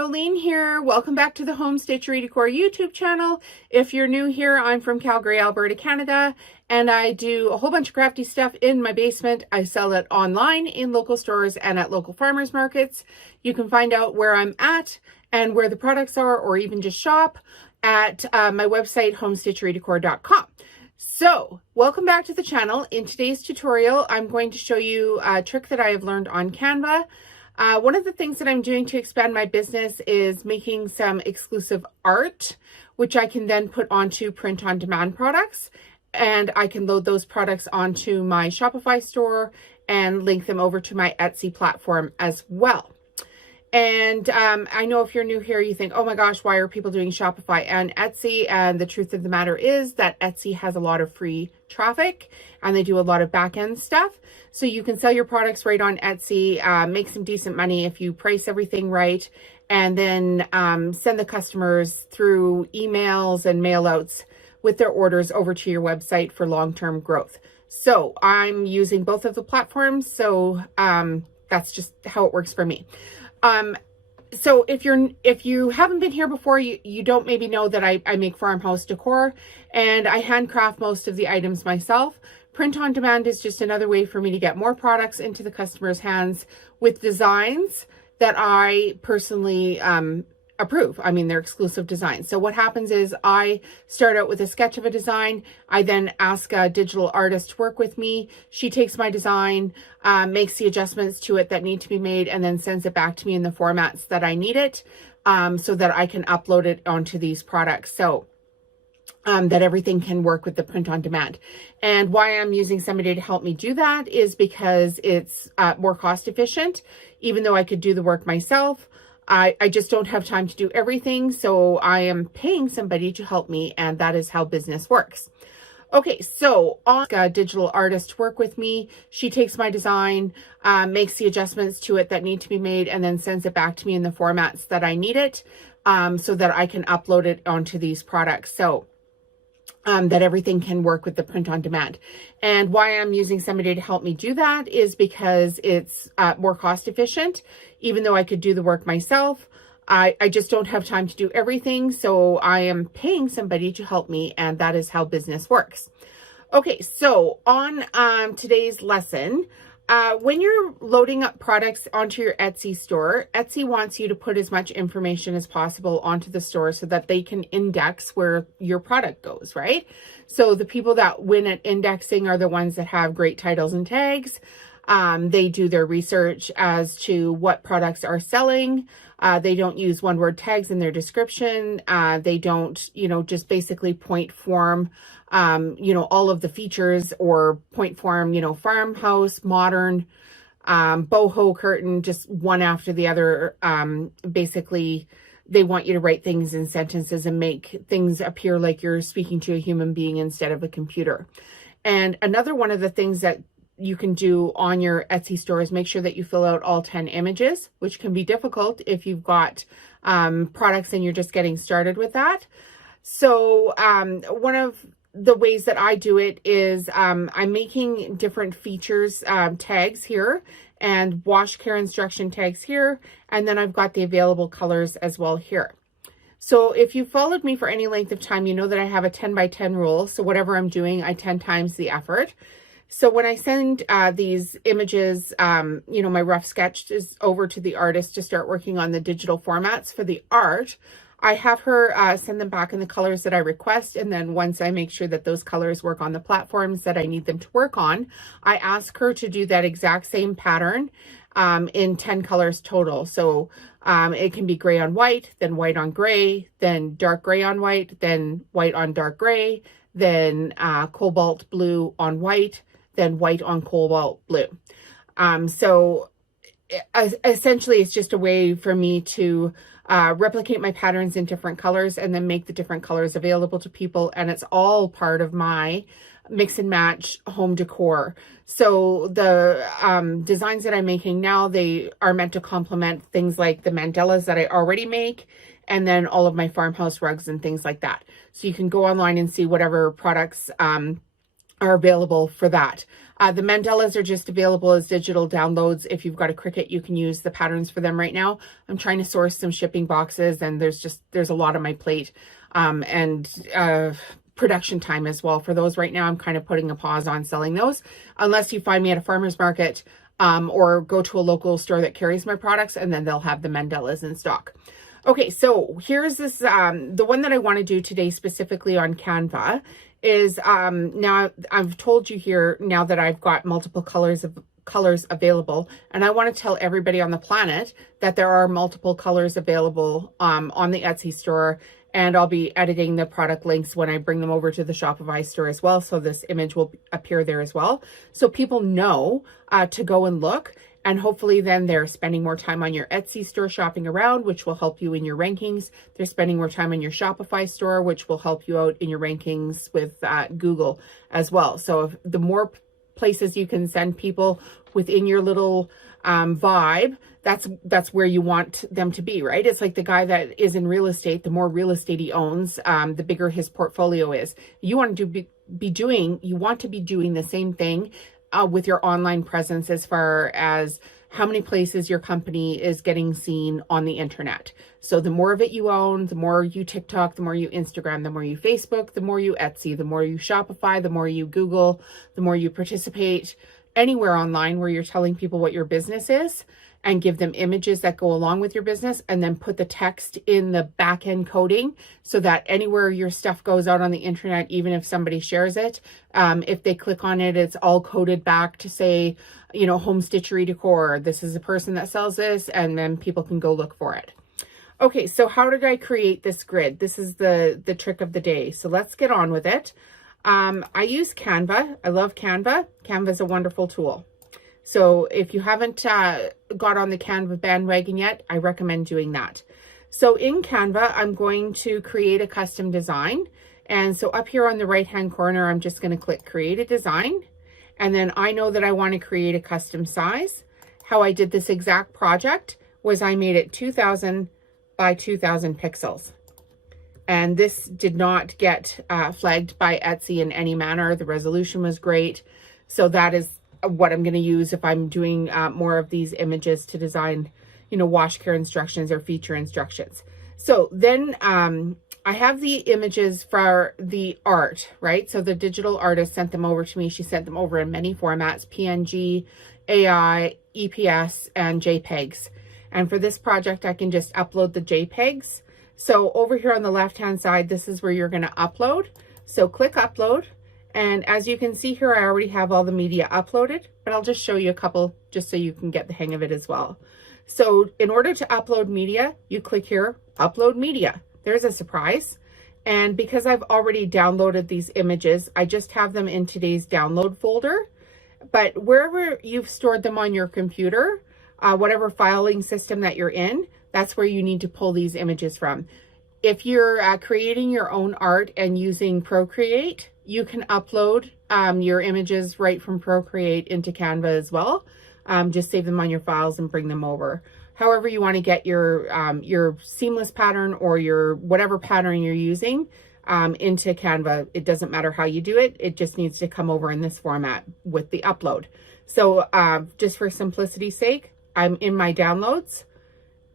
Jolene here. Welcome back to the Home Stitchery Decor YouTube channel. If you're new here, I'm from Calgary, Alberta, Canada, and I do a whole bunch of crafty stuff in my basement. I sell it online in local stores and at local farmers markets. You can find out where I'm at and where the products are, or even just shop at my website, homestitcherydecor.com. So, welcome back to the channel. In today's tutorial, I'm going to show you a trick that I have learned on Canva. One of the things that I'm doing to expand my business is making some exclusive art, which I can then put onto print-on-demand products, and I can load those products onto my Shopify store and link them over to my Etsy platform as well. And I know if you're new here, you think, oh my gosh, why are people doing Shopify and Etsy? And the truth of the matter is that Etsy has a lot of free traffic and they do a lot of back-end stuff. So you can sell your products right on Etsy, make some decent money if you price everything right, and then send the customers through emails and mail outs with their orders over to your website for long-term growth. So I'm using both of the platforms. So that's just how it works for me. So if you haven't been here before, you don't maybe know that I make farmhouse decor and I handcraft most of the items myself. Print on demand is just another way for me to get more products into the customer's hands with designs that I personally approve. I mean, they're exclusive designs. So what happens is I start out with a sketch of a design. I then ask a digital artist to work with me. She takes my design, makes the adjustments to it that need to be made, and then sends it back to me in the formats that I need it, so that I can upload it onto these products. So that everything can work with the print on demand. And why I'm using somebody to help me do that is because it's more cost efficient. Even though I could do the work myself, I just don't have time to do everything. So I am paying somebody to help me, and that is how business works. Okay, so on a digital artist to work with me. She takes my design, makes the adjustments to it that need to be made, and then sends it back to me in the formats that I need it, so that I can upload it onto these products. So that everything can work with the print on demand. And why I'm using somebody to help me do that is because it's more cost efficient. Even though I could do the work myself, I just don't have time to do everything. So I am paying somebody to help me, and that is how business works. Okay, so on today's lesson, when you're loading up products onto your Etsy store, Etsy wants you to put as much information as possible onto the store so that they can index where your product goes, right? So the people that win at indexing are the ones that have great titles and tags. They do their research as to what products are selling. They don't use one-word tags in their description. They don't, just basically point form, all of the features, or point form, farmhouse, modern, boho curtain, just one after the other. Basically, they want you to write things in sentences and make things appear like you're speaking to a human being instead of a computer. And another one of the things that you can do on your Etsy store is make sure that you fill out all 10 images, which can be difficult if you've got products and you're just getting started with that. So one of the ways that I do it is I'm making different features tags here and wash care instruction tags here, and then I've got the available colors as well here. So if you followed me for any length of time, you know that I have a 10 by 10 rule. So whatever I'm doing, I 10 times the effort. So when I send these images, my rough sketches over to the artist to start working on the digital formats for the art, I have her send them back in the colors that I request. And then once I make sure that those colors work on the platforms that I need them to work on, I ask her to do that exact same pattern in 10 colors total. So it can be gray on white, then white on gray, then dark gray on white, then white on dark gray, then cobalt blue on white, then white on cobalt blue. So essentially it's just a way for me to replicate my patterns in different colors and then make the different colors available to people. And it's all part of my mix and match home decor. So the designs that I'm making now, they are meant to complement things like the mandalas that I already make, and then all of my farmhouse rugs and things like that. So you can go online and see whatever products are available for that. The mandalas are just available as digital downloads. If you've got a Cricut, you can use the patterns for them right now. I'm trying to source some shipping boxes, and there's a lot on my plate, and production time as well for those right now. I'm kind of putting a pause on selling those unless you find me at a farmer's market, or go to a local store that carries my products, and then they'll have the mandalas in stock. Okay, so here's this, the one that I want to do today specifically on Canva is, now I've told you here now that I've got multiple colors available, and I want to tell everybody on the planet that there are multiple colors available on the Etsy store, and I'll be editing the product links when I bring them over to the Shopify store as well, so this image will appear there as well, so people know to go and look. And hopefully then they're spending more time on your Etsy store shopping around, which will help you in your rankings. They're spending more time on your Shopify store, which will help you out in your rankings with Google as well. So if the more places you can send people within your little vibe, that's where you want them to be, right? It's like the guy that is in real estate. The more real estate he owns, the bigger his portfolio is. You want to be doing the same thing with your online presence, as far as how many places your company is getting seen on the internet. So the more of it you own, the more you TikTok, the more you Instagram, the more you Facebook, the more you Etsy, the more you Shopify, the more you Google, the more you participate anywhere online where you're telling people what your business is, and give them images that go along with your business, and then put the text in the back end coding so that anywhere your stuff goes out on the internet, even if somebody shares it, if they click on it, it's all coded back to say, you know, Home Stitchery Decor, this is the person that sells this, and then people can go look for it. Okay, so how did I create this grid? This is the trick of the day. So let's get on with it. I use Canva. I love Canva. Canva is a wonderful tool. So if you haven't got on the Canva bandwagon yet, I recommend doing that. So in Canva, I'm going to create a custom design. And so up here on the right-hand corner, I'm just going to click Create a Design. And then I know that I want to create a custom size. How I did this exact project was I made it 2000 by 2000 pixels. And this did not get flagged by Etsy in any manner. The resolution was great. So that is what I'm going to use if I'm doing more of these images to design, you know, wash care instructions or feature instructions. So then I have the images for the art, right? So the digital artist sent them over to me. She sent them over in many formats: PNG, AI, EPS, and JPEGs. And for this project, I can just upload the JPEGs. So over here on the left-hand side, this is where you're going to upload. So click Upload. And as you can see here, I already have all the media uploaded, but I'll just show you a couple just so you can get the hang of it as well. So in order to upload media, you click here, Upload Media. There's a surprise. And because I've already downloaded these images, I just have them in today's download folder. But wherever you've stored them on your computer, whatever filing system that you're in, that's where you need to pull these images from. If you're creating your own art and using Procreate, you can upload your images right from Procreate into Canva as well. Just save them on your files and bring them over. However you want to get your seamless pattern or your whatever pattern you're using into Canva, it doesn't matter how you do it. It just needs to come over in this format with the upload. So just for simplicity's sake, I'm in my downloads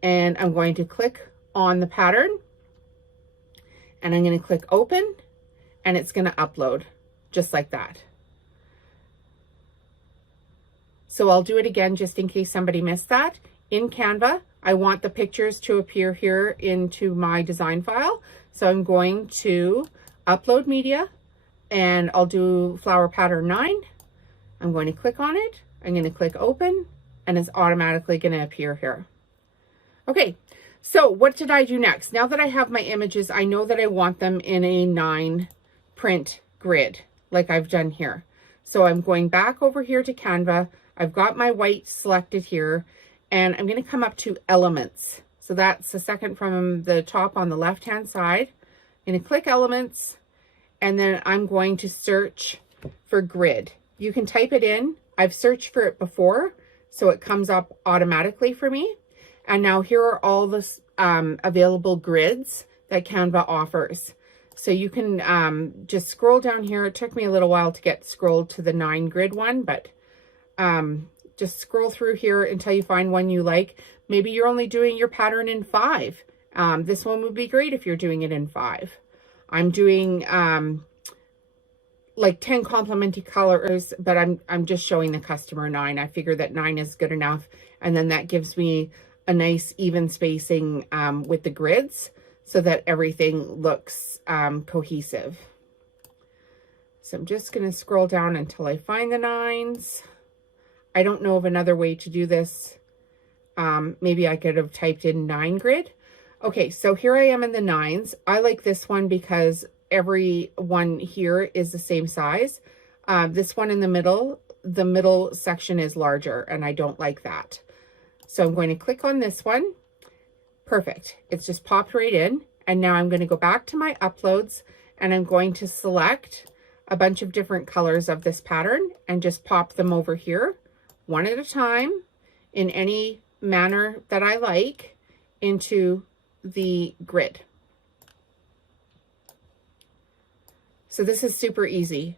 and I'm going to click on the pattern and I'm going to click Open. And it's going to upload just like that. So I'll do it again just in case somebody missed that. In Canva, I want the pictures to appear here into my design file. So I'm going to upload media and I'll do flower pattern 9. I'm going to click on it. I'm going to click Open and it's automatically going to appear here. Okay, so what did I do next? Now that I have my images, I know that I want them in a 9 print grid like I've done here. So I'm going back over here to Canva. I've got my white selected here and I'm going to come up to Elements. So that's the second from the top on the left hand side. I'm going to click Elements and then I'm going to search for grid. You can type it in. I've searched for it before, so it comes up automatically for me. And now here are all the available grids that Canva offers. So you can just scroll down here. It took me a little while to get scrolled to the 9 grid one, but just scroll through here until you find one you like. Maybe you're only doing your pattern in 5. This one would be great if you're doing it in 5. I'm doing like 10 complementary colors, but I'm just showing the customer 9. I figure that 9 is good enough, and then that gives me a nice even spacing with the grids so that everything looks cohesive. So I'm just going to scroll down until I find the 9s. I don't know of another way to do this. Maybe I could have typed in 9 grid. Okay, so here I am in the 9s. I like this one because every one here is the same size. This one in the middle section is larger, and I don't like that. So I'm going to click on this one. Perfect. It's just popped right in. And now I'm going to go back to my uploads, and I'm going to select a bunch of different colors of this pattern and just pop them over here one at a time in any manner that I like into the grid. So this is super easy.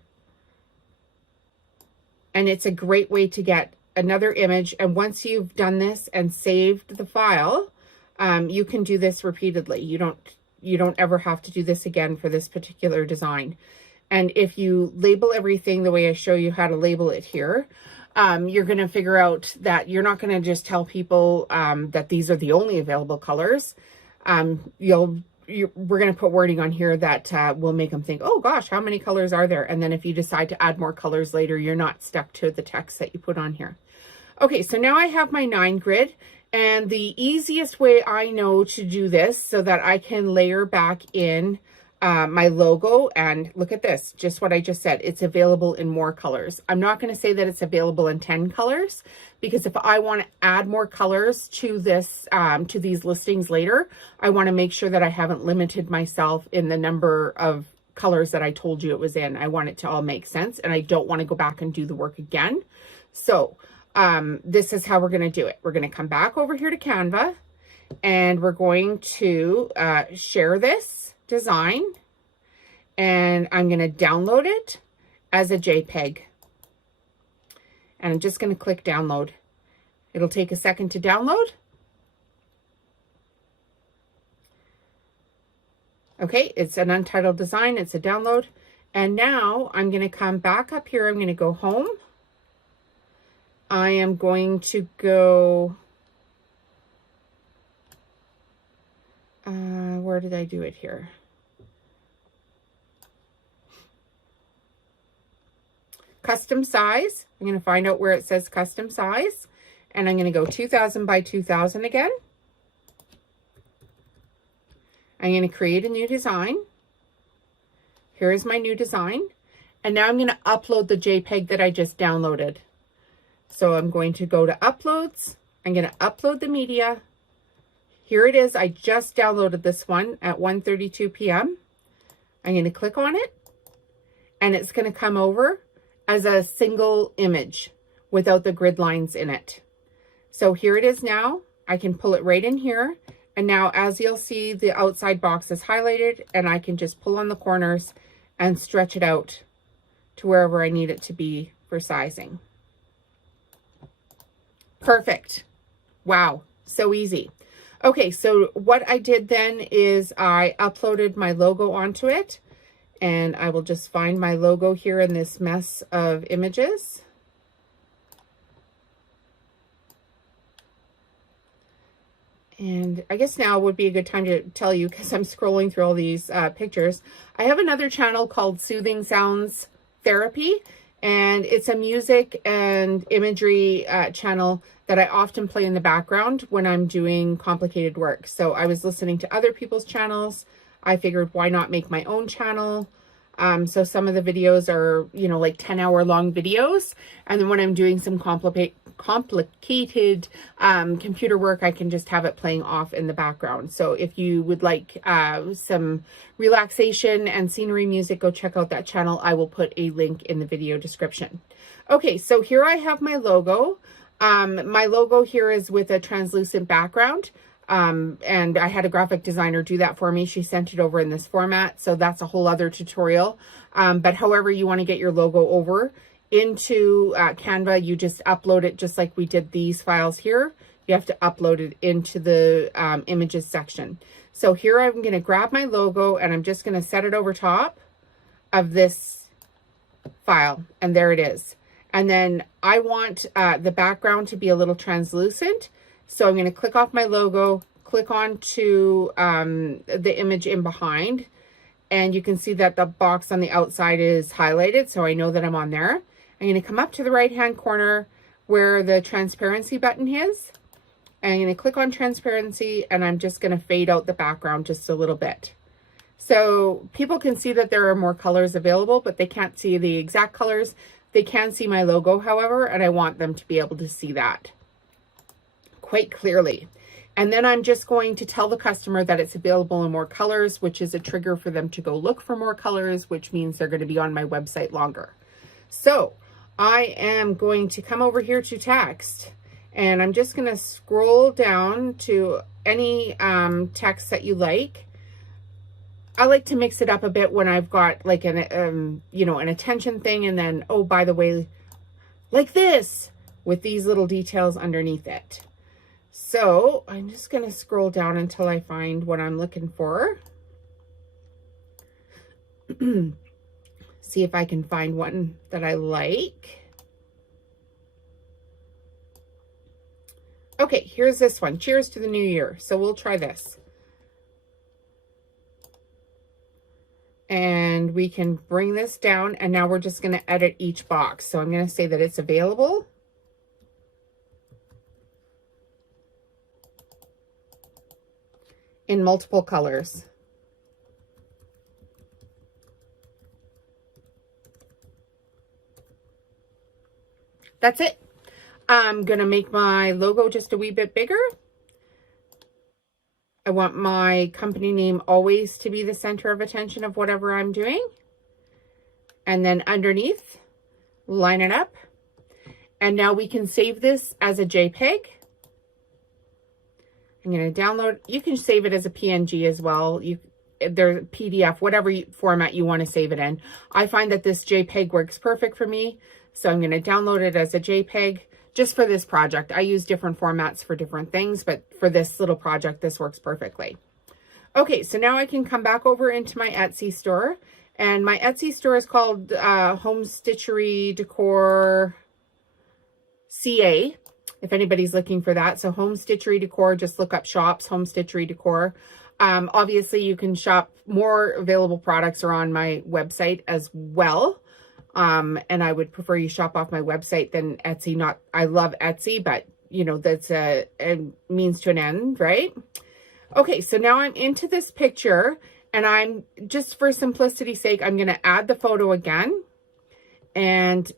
And it's a great way to get another image. And once you've done this and saved the file, you can do this repeatedly. You don't ever have to do this again for this particular design. And if you label everything the way I show you how to label it here, you're going to figure out that you're not going to just tell people that these are the only available colors. We're going to put wording on here that will make them think, oh gosh, how many colors are there? And then if you decide to add more colors later, you're not stuck to the text that you put on here. Okay, so now I have my 9 grid, and the easiest way I know to do this so that I can layer back in my logo, and look at this, just what I just said, it's available in more colors. I'm not going to say that it's available in 10 colors, because if I want to add more colors to this, to these listings later, I want to make sure that I haven't limited myself in the number of colors that I told you it was in. I want it to all make sense, and I don't want to go back and do the work again. So this is how we're going to do it. We're going to come back over here to Canva, and we're going to share this design, and I'm going to download it as a JPEG, and I'm just going to click download. It'll take a second to download. Okay, it's an untitled design, it's a download, and now I'm going to come back up here. I'm going to go home. I am going to go, where did I do it here? Custom size. I'm going to find out where it says custom size, and I'm going to go 2000 by 2000 again. I'm going to create a new design. Here is my new design. And now I'm going to upload the JPEG that I just downloaded. So I'm going to go to uploads. I'm going to upload the media. Here it is. I just downloaded this one at 1:32 p.m. I'm going to click on it, and it's going to come over as a single image without the grid lines in it. So here it is now. I can pull it right in here. And now, as you'll see, the outside box is highlighted, and I can just pull on the corners and stretch it out to wherever I need it to be for sizing. Perfect. Wow, so easy. Okay, so what I did then is I uploaded my logo onto it, and I will just find my logo here in this mess of images. And I guess now would be a good time to tell you, because I'm scrolling through all these pictures. I have another channel called Soothing Sounds Therapy, and it's a music and imagery channel that I often play in the background when I'm doing complicated work. So I was listening to other people's channels. I figured, why not make my own channel? So some of the videos are, you know, like 10-hour long videos. And then when I'm doing some complicated computer work, I can just have it playing off in the background. So if you would like some relaxation and scenery music, go check out that channel. I will put a link in the video description. Okay, so here I have my logo. My logo here is with a translucent background. And I had a graphic designer do that for me. She sent it over in this format. So that's a whole other tutorial. But however you want to get your logo over into Canva, you just upload it just like we did these files here. You have to upload it into the images section. So here I'm going to grab my logo and I'm just going to set it over top of this file. And there it is. And then I want the background to be a little translucent. So I'm going to click off my logo, click on to the image in behind. And you can see that the box on the outside is highlighted. So I know that I'm on there. I'm going to come up to the right-hand corner where the transparency button is. And I'm going to click on transparency and I'm just going to fade out the background just a little bit. So people can see that there are more colors available, but they can't see the exact colors. They can see my logo, however, and I want them to be able to see that quite clearly. And then I'm just going to tell the customer that it's available in more colors, which is a trigger for them to go look for more colors, which means they're going to be on my website longer. So I am going to come over here to text. And I'm just going to scroll down to any text that you like. I like to mix it up a bit when I've got like an, you know, an attention thing. And then, oh, by the way, like this with these little details underneath it. So I'm just going to scroll down until I find what I'm looking for. See if I can find one that I like. Okay, here's this one. Cheers to the new year. So we'll try this. And we can bring this down. And now we're just going to edit each box. So I'm going to say that it's available. In multiple colors. That's it. I'm going to make my logo just a wee bit bigger. I want my company name always to be the center of attention of whatever I'm doing. And then underneath, line it up. And now we can save this as a JPEG. I'm going to download. You can save it as a PNG as well. There's PDF, whatever format you want to save it in. I find that this JPEG works perfect for me. So I'm going to download it as a JPEG. Just for this project. I use different formats for different things, but for this little project, this works perfectly. Okay, so now I can come back over into my Etsy store. And my Etsy store is called Home Stitchery Decor CA, if anybody's looking for that. So Home Stitchery Decor, just look up shops, Home Stitchery Decor. Obviously, you can shop more available products are on my website as well. And I would prefer you shop off my website than Etsy. I love Etsy, but you know, that's a means to an end, right? Okay, so now I'm into this picture and I'm just for simplicity's sake, I'm going to add the photo again and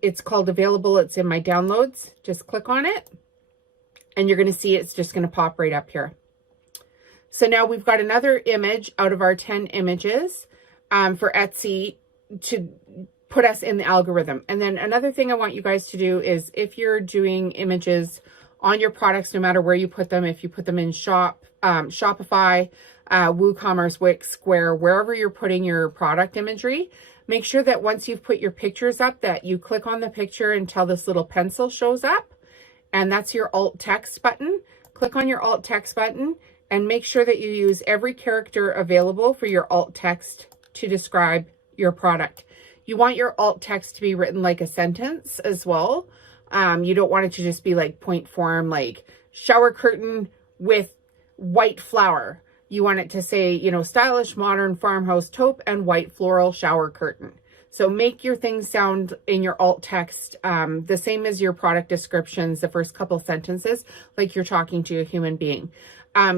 it's called available. It's in my downloads. Just click on it and you're going to see it's just going to pop right up here. So now we've got another image out of our 10 images for Etsy to put us in the algorithm. And then another thing I want you guys to do is if you're doing images on your products, no matter where you put them, if you put them in Shopify, WooCommerce, Wix, Square, wherever you're putting your product imagery, make sure that once you've put your pictures up that you click on the picture until this little pencil shows up. And that's your alt text button. Click on your alt text button and make sure that you use every character available for your alt text to describe your product. You want your alt text to be written like a sentence as well. You don't want it to just be like point form, like shower curtain with white flower. You want it to say, you know, stylish, modern farmhouse taupe and white floral shower curtain. So make your things sound in your alt text the same as your product descriptions, the first couple sentences, like you're talking to a human being.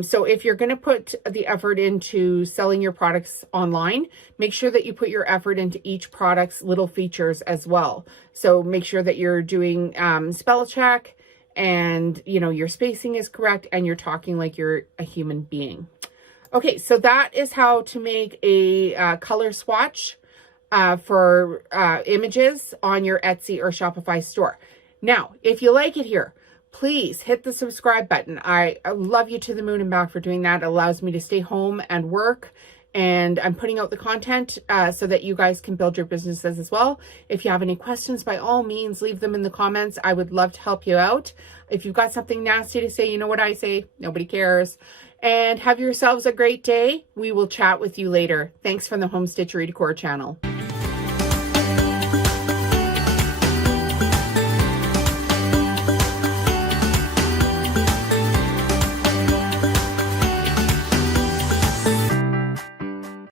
So if you're going to put the effort into selling your products online, make sure that you put your effort into each product's little features as well. So make sure that you're doing spell check and, you know, your spacing is correct and you're talking like you're a human being. Okay, so that is how to make a color swatch for images on your Etsy or Shopify store. Now, if you like it here, please hit the subscribe button. I love you to the moon and back for doing that. It allows me to stay home and work, and I'm putting out the content so that you guys can build your businesses as well. If you have any questions, by all means, leave them in the comments. I would love to help you out. If you've got something nasty to say, you know what I say, nobody cares. And have yourselves a great day. We will chat with you later. Thanks from the Home Stitchery Decor channel.